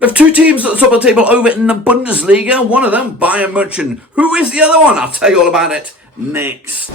We have two teams at the top of the table over in the Bundesliga. One of them, Bayern München. Who is the other one? I'll tell you all about it next.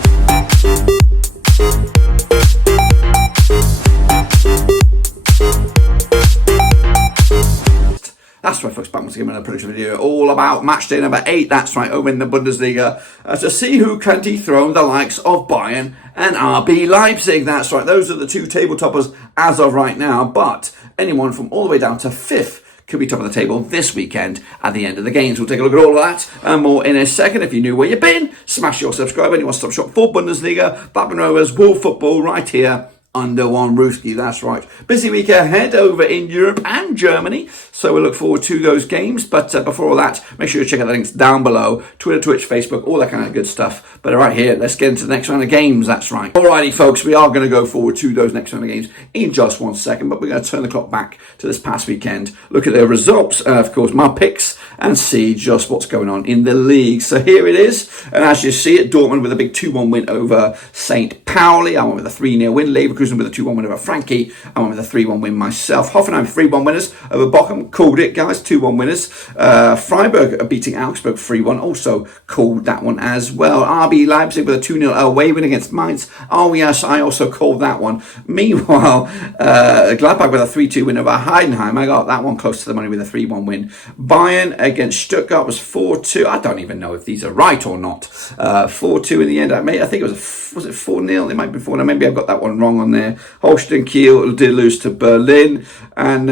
That's right, folks, back once again with another prediction video all about match day number 8, that's right, over in the Bundesliga, to see who can dethrone the likes of Bayern and RB Leipzig. That's right, those are the two table toppers as of right now, but anyone from all the way down to 5th could be top of the table this weekend at the end of the games. We'll take a look at all of that and more in a second. If you knew where you've been, smash your subscribe and you want to stop shop for Bundesliga, Blackburn Rovers, Wolf Football right here under one roofie. That's right. Busy week ahead over in Europe and Germany, so we look forward to those games. But before all that, make sure you check out the links down below. Twitter, Twitch, Facebook, all that kind of good stuff. But right here, let's get into the next round of games. That's right. Alrighty, folks, we are going to go forward to those next round of games in just 1 second, but we're going to turn the clock back to this past weekend, look at the results, of course, my picks, and see just what's going on in the league. So here it is, and as you see it, Dortmund with a big 2-1 win over St. Pauli. I went with a 3-0 win. Leverkusen with a 2-1 win over Frankie. I went with a 3-1 win myself. Hoffenheim 3-1 winners over Bochum. Called it, guys. 2-1 winners. Freiburg beating Augsburg 3-1. Also called that one as well. RB Leipzig with a 2-0 away win against Mainz. Oh yes, I also called that one. Meanwhile, Gladbach with a 3-2 win over Heidenheim. I got that one close to the money with a 3-1 win. Bayern against Stuttgart was 4-2. I don't even know if these are right or not. 4-2 in the end. I think it was it 4-0? It might be 4-0. Maybe I've got that one wrong on there. Holstein, Kiel did lose to Berlin, and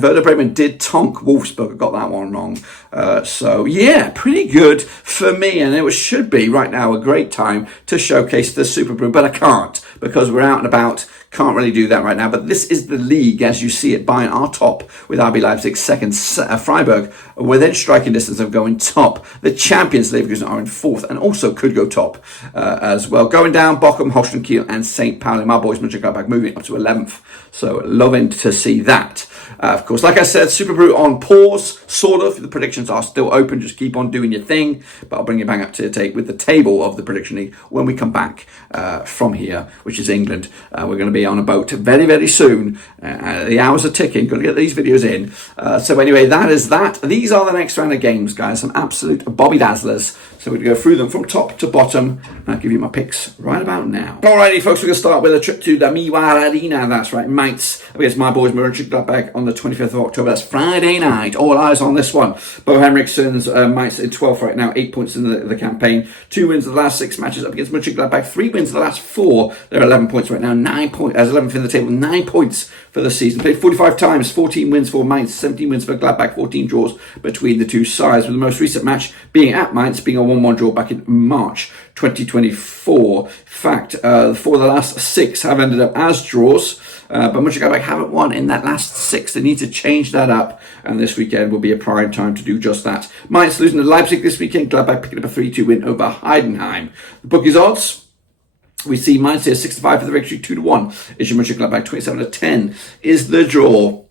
Werder Bremen did tonk Wolfsburg. I got that one wrong. So yeah, pretty good for me, and it should be right now a great time to showcase the Super Brew, but I can't because we're out and about. Can't really do that right now, but this is the league as you see it. Bayern are top with RB Leipzig second. Freiburg within striking distance of going top. The champions Leverkusen are in 4th and also could go top as well. Going down, Bochum, Holstein, Kiel and St. Pauli. My boys Mönchengladbach moving up to 11th. So loving to see that. Of course, like I said, Super Brew on pause, sort of. The predictions are still open. Just keep on doing your thing. But I'll bring you back up to date with the table of the prediction league when we come back from here, which is England. We're going to be on a boat very, very soon. The hours are ticking. Got to get these videos in. So anyway, that is that. These are the next round of games, guys. Some absolute Bobby Dazzlers. So we're going to go through them from top to bottom. And I'll give you my picks right about now. Alrighty, folks, we're going to start with a trip to the Miwar Arena. That's right, Mainz against my boys Mönchengladbach on the 25th of October. That's Friday night. All eyes on this one. Bo Henriksen's Mainz in 12th right now. 8 points in the campaign. 2 wins in the last 6 matches up against Mönchengladbach. 3 wins in the last 4. They're 11 points right now. 9 points as 11th in the table. 9 points for the season. Played 45 times. 14 wins for Mainz. 17 wins for Gladbach. 14 draws between the two sides. With the most recent match being at Mainz, being a 1-1 draw back in March 2024. In fact, 4 of the last 6 have ended up as draws. But Mönchengladbach haven't won in that last 6. They need to change that up, and this weekend will be a prime time to do just that. Mainz losing to Leipzig this weekend. Gladbach picking up a 3-2 win over Heidenheim. The bookies odds. We see Mainz here 6-5 for the victory, 2-1. Is your Mönchengladbach 27-10 is the draw.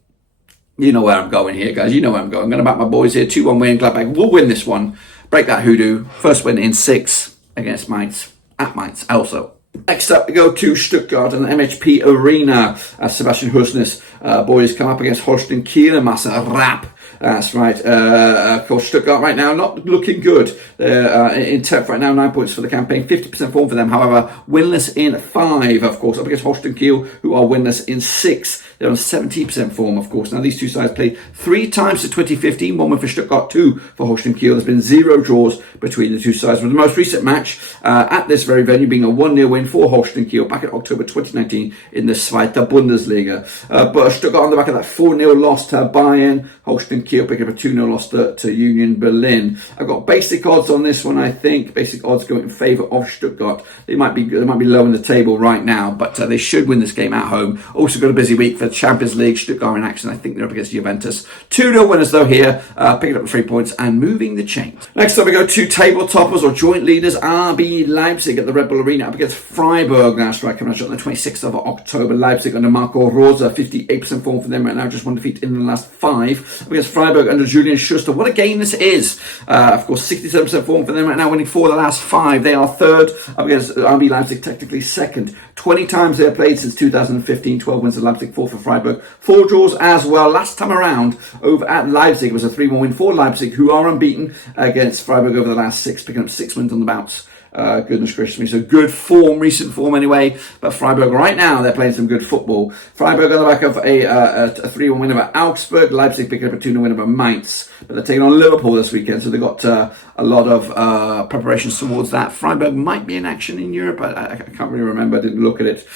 You know where I'm going here, guys. You know where I'm going. I'm going to back my boys here. 2-1 win. Gladbach will win this one. Break that hoodoo. First win in 6 against Mainz. At Mainz also. Next up, we go to Stuttgart and the MHP Arena as Sebastian Husnes boys come up against Holstein Kiel and Massa Rapp. That's right. Of course, Stuttgart right now not looking good. In 10th right now, 9 points for the campaign, 50% form for them. However, winless in 5, of course, up against Holstein Kiel, who are winless in 6. They're on 70% form, of course. Now, these two sides played 3 times to 2015. 1 win for Stuttgart, 2 for Holstein Kiel. There's been 0 draws between the two sides. With the most recent match at this very venue being a 1-0 win for Holstein Kiel back in October 2019 in the Zweite Bundesliga. But Stuttgart on the back of that 4-0 loss to Bayern. Holstein Kiel picking up a 2-0 loss to Union Berlin. I've got basic odds on this one, I think. Basic odds going in favour of Stuttgart. They might be low in the table right now, but they should win this game at home. Also got a busy week for the Champions League. Stuttgart in action. I think they're up against Juventus. 2-0 winners though here, picking up the 3 points and moving the chains. Next up we go to table toppers or joint leaders. RB Leipzig at the Red Bull Arena up against Freiburg. That's right, coming out on the 26th of October. Leipzig under Marco Rosa, 58% form for them right now. Just 1 defeat in the last 5. Up against Freiburg under Julian Schuster. What a game this is. Of course, 67% form for them right now, winning 4 of the last 5. They are 3rd up against RB Leipzig, technically 2nd. 20 times they have played since 2015. 12 wins for Leipzig, 4 for Freiburg. 4 draws as well. Last time around over at Leipzig, it was a 3-1 win for Leipzig, who are unbeaten against Freiburg over the last 6, picking up 6 wins on the bounce. Goodness gracious me. So good form, recent form anyway. But Freiburg right now, they're playing some good football. Freiburg on the back of a 3-1 win over Augsburg. Leipzig picking up a 2-0 win over Mainz. But they're taking on Liverpool this weekend. So they've got a lot of preparations towards that. Freiburg might be in action in Europe. I can't really remember. I didn't look at it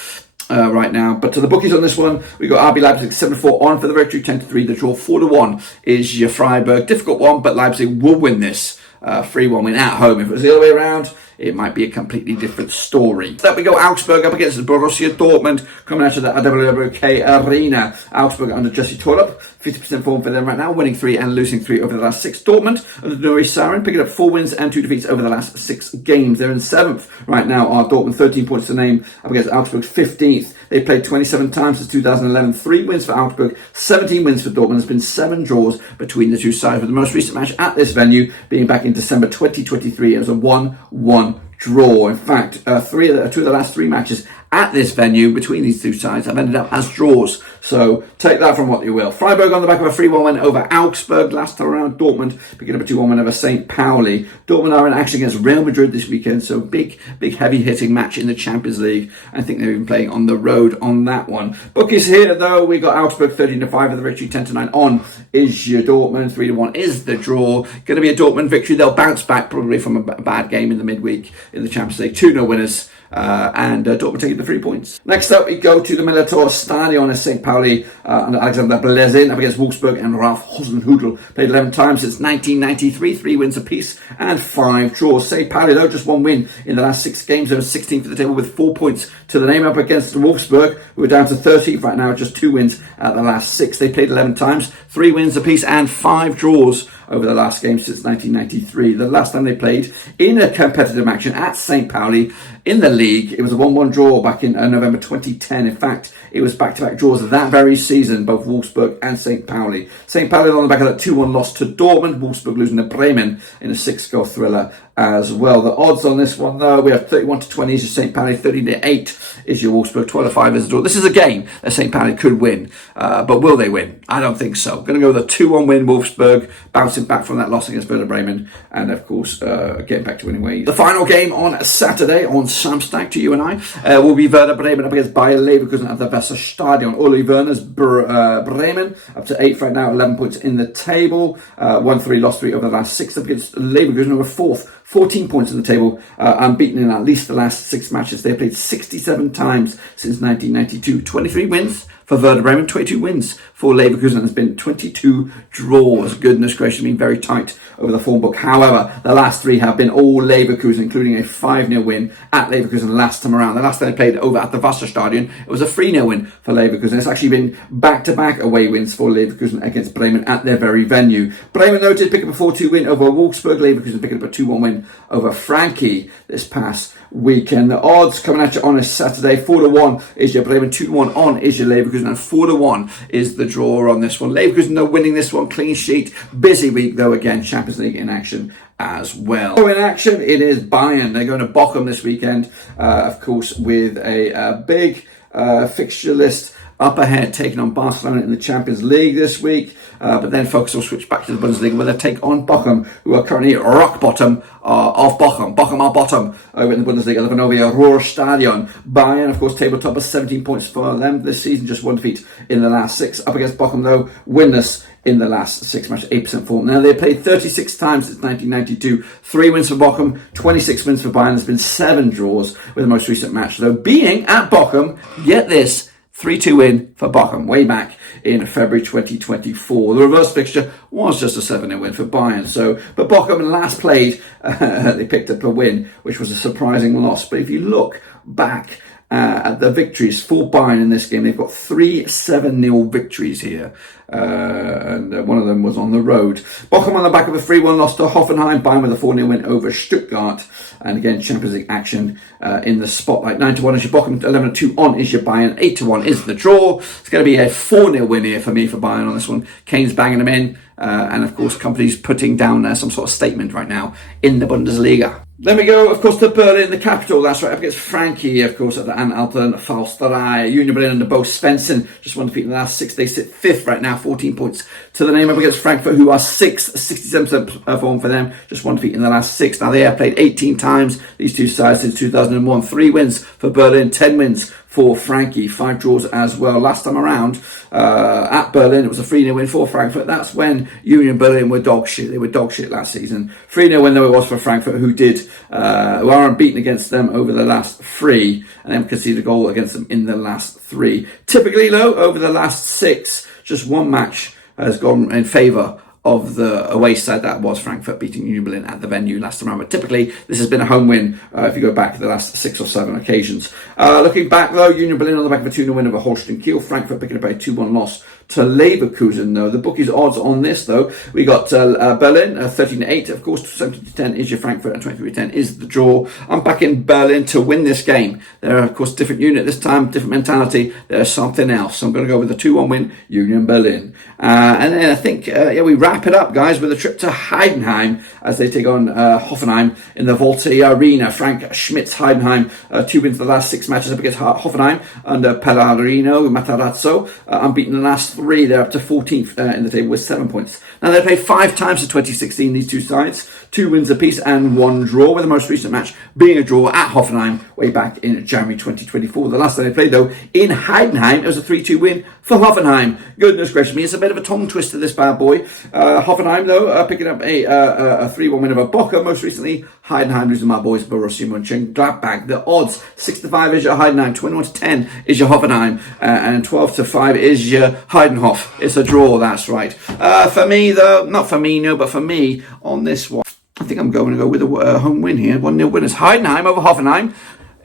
right now. But to the bookies on this one, we got RB Leipzig 7-4 on for the victory, 10-3. The draw 4-1 is your Freiburg. Difficult one, but Leipzig will win this. 3-1 win at home. If it was the other way around, it might be a completely different story. Then we go Augsburg up against Borussia Dortmund, coming out of the AWK Arena. Augsburg under Jesse Torup, 50% form for them right now, winning 3 and losing 3 over the last 6. Dortmund under Nuri Sarin, picking up 4 wins and 2 defeats over the last 6 games. They're in 7th right now, are Dortmund, 13 points to name, up against Augsburg 15th. They played 27 times since 2011, 3 wins for Augsburg, 17 wins for Dortmund. There's been 7 draws between the two sides, with the most recent match at this venue being back in December 2023. It was a 1-1 draw. In fact, 2 of the last 3 matches at this venue between these two sides have ended up as draws. So take that from what you will. Freiburg on the back of a 3-1 win over Augsburg. Last time around, Dortmund picking up a 2-1 win over St. Pauli. Dortmund are in action against Real Madrid this weekend. So big heavy hitting match in the Champions League. I think they're even playing on the road on that one. Bookies here though, we got Augsburg 13-5 for the victory, 10-9 on is your Dortmund, 3-1 is the draw. Going to be a Dortmund victory. They'll bounce back probably from a bad game in the midweek in the Champions League. 2-0 winners. And Dortmund taking the 3 points. Next up, we go to the Militaur Stadion in St. Pauli under Alexander Blezin up against Wolfsburg and Ralf Hasenhüttl. Played 11 times since 1993, 3 wins apiece and 5 draws. St. Pauli, though, just 1 win in the last 6 games. They were 16th for the table with 4 points to the name, up against Wolfsburg, who are down to 13th right now, just 2 wins at the last 6. They played 11 times, 3 wins apiece and 5 draws over the last game since 1993. The last time they played in a competitive action at St. Pauli in the league, it was a 1-1 draw back in November 2010. In fact, it was back-to-back draws that very season, both Wolfsburg and St. Pauli. St. Pauli on the back of that 2-1 loss to Dortmund, Wolfsburg losing to Bremen in a 6-goal thriller as well. The odds on this one, though, we have 31-20 is your St. Pauli, 30-8 is your Wolfsburg, 12-5 is the draw. This is a game that St. Pauli could win, but will they win? I don't think so. Going to go with a 2-1 win, Wolfsburg, bouncing back from that loss against Werder Bremen, and of course, getting back to winning ways. The final game on Saturday on Samstag to you and I will be Werder Bremen up against Bayern Leverkusen at the Weserstadion. Uli Werner's Bremen up to 8th right now, 11 points in the table. 1-3, lost 3 over the last 6 up against Leverkusen, who are 4th. 14 points in the table, unbeaten in at least the last 6 matches. They've played 67 times since 1992. 23 wins for Werder Bremen, 22 wins for Leverkusen. There's been 22 draws. Goodness gracious, been very tight over the form book. However, the last 3 have been all Leverkusen, including a 5-0 win at Leverkusen last time around. The last time they played over at the Weserstadion, it was a 3-0 win for Leverkusen. It's actually been back-to-back away wins for Leverkusen against Bremen at their very venue. Bremen, though, did pick up a 4-2 win over Wolfsburg. Leverkusen picking up a 2-1 win over Frankie this past weekend. The odds coming at you on a Saturday, 4-1 is your Bremen, 2-1 on is your Leverkusen, and 4-1 is the draw on this one. Leverkusen, though, winning this one, clean sheet. Busy week, though, again, Champions League in action as well. So in action, it is Bayern. They're going to Bochum this weekend, of course, with a big fixture list up ahead, taking on Barcelona in the Champions League this week. But then focus will switch back to the Bundesliga, where they take on Bochum, who are currently rock bottom of Bochum. Bochum are bottom over in the Bundesliga, the Vonovia Ruhrstadion. Bayern, of course, tabletop is 17 points for them this season, just 1 defeat in the last 6. Up against Bochum, though, winless in the last 6 matches, 8% form. Now, they played 36 times since 1992. 3 wins for Bochum, 26 wins for Bayern. There's been 7 draws with the most recent match, though, being at Bochum, get this, 3-2 win for Bochum way back in February 2024. The reverse fixture was just a 7-0 win for Bayern. But Bochum last played, they picked up a win, which was a surprising loss. But if you look back at the victories for Bayern in this game, they've got 3 7-0 victories here. And one of them was on the road. Bochum on the back of a 3-1 loss to Hoffenheim. Bayern with a 4-0 win over Stuttgart. And again, Champions League action in the spotlight. 9-1 is your Bochum, 11-2 on is your Bayern, 8-1 is the draw. It's going to be a 4-0 win here for Bayern on this one. Kane's banging them in. And of course, companies putting down some sort of statement right now in the Bundesliga. Then we go, of course, to Berlin, the capital. That's right, up against Frankie, of course, at the Anhalten Falsterei. Union Berlin under Bo Svensson. Just one defeat in the last 6. They sit 5th right now, 14 points to the name, up against Frankfurt, who are 6th, 67% form for them. Just one defeat in the last 6. Now, they have played 18 times, these two sides, since 2001. 3 wins for Berlin, 10 wins for Frankie, 5 draws as well. Last time around at Berlin, it was a 3-0 win for Frankfurt. That's when Union Berlin were dog shit. They were dog shit last season. 3-0 win though it was for Frankfurt, who are unbeaten against them over the last 3, and then conceded a goal against them in the last 3. Typically, though, over the last 6, just one match has gone in favour of the away side. That was Frankfurt beating Union Berlin at the venue last time around. But typically, this has been a home win if you go back to the last 6 or 7 occasions. Looking back, though, Union Berlin on the back of a 2-0 win over Holstein Kiel. Frankfurt picking up a 2-1 loss to Leverkusen, though. The bookies' odds on this, though, we got Berlin 13-8, of course, 17-10 is your Frankfurt, and 23-10 is the draw. I'm backing Berlin to win this game. They're, of course, different unit this time, different mentality. There's something else. So I'm going to go with a 2-1 win, Union Berlin. And then I think, we wrap it up, guys, with a trip to Heidenheim as they take on Hoffenheim in the Volte Arena. Frank Schmidt's Heidenheim, 2 wins the last 6 matches up against Hoffenheim under Pellegrino Matarazzo. Unbeaten the last 3. They're up to 14th in the table with 7 points. Now, they played 5 times in 2016, these two sides. 2 wins apiece and 1 draw, with the most recent match being a draw at Hoffenheim way back in January 2024. The last time they played, though, in Heidenheim, it was a 3-2 win for Hoffenheim. Goodness gracious me, it's a bit of a tongue twister, this bad boy. Hoffenheim, though, picking up a 3-1 win over Bochum most recently. Heidenheim losing my boys Borussia Mönchengladbach. The odds 6-5 is your Heidenheim, 21-10 is your Hoffenheim, and 12-5 is your Heidenhof. It's a draw, that's right. For me, though, not for me, no, but for me on this one, I think I'm going to go with a home win here. 1-0 winners. Heidenheim over Hoffenheim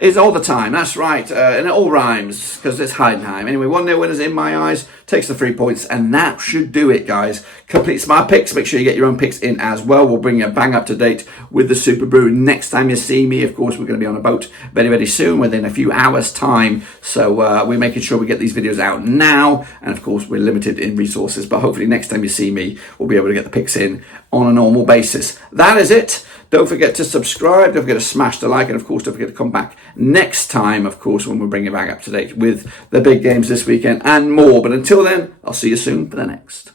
is all the time. That's right. And it all rhymes because it's Heidenheim. Anyway, 1-0 winners in my eyes. Takes the 3 points. And that should do it, guys. Completes my picks. Make sure you get your own picks in as well. We'll bring you bang up to date with the Super Brew. Next time you see me, of course, we're going to be on a boat very, very soon, within a few hours' time. So we're making sure we get these videos out now. And, of course, we're limited in resources. But hopefully next time you see me, we'll be able to get the picks in on a normal basis. That is it. Don't forget to subscribe. Don't forget to smash the like. And, of course, don't forget to come back next time, of course, when we bring you back up to date with the big games this weekend and more. But until then, I'll see you soon for the next.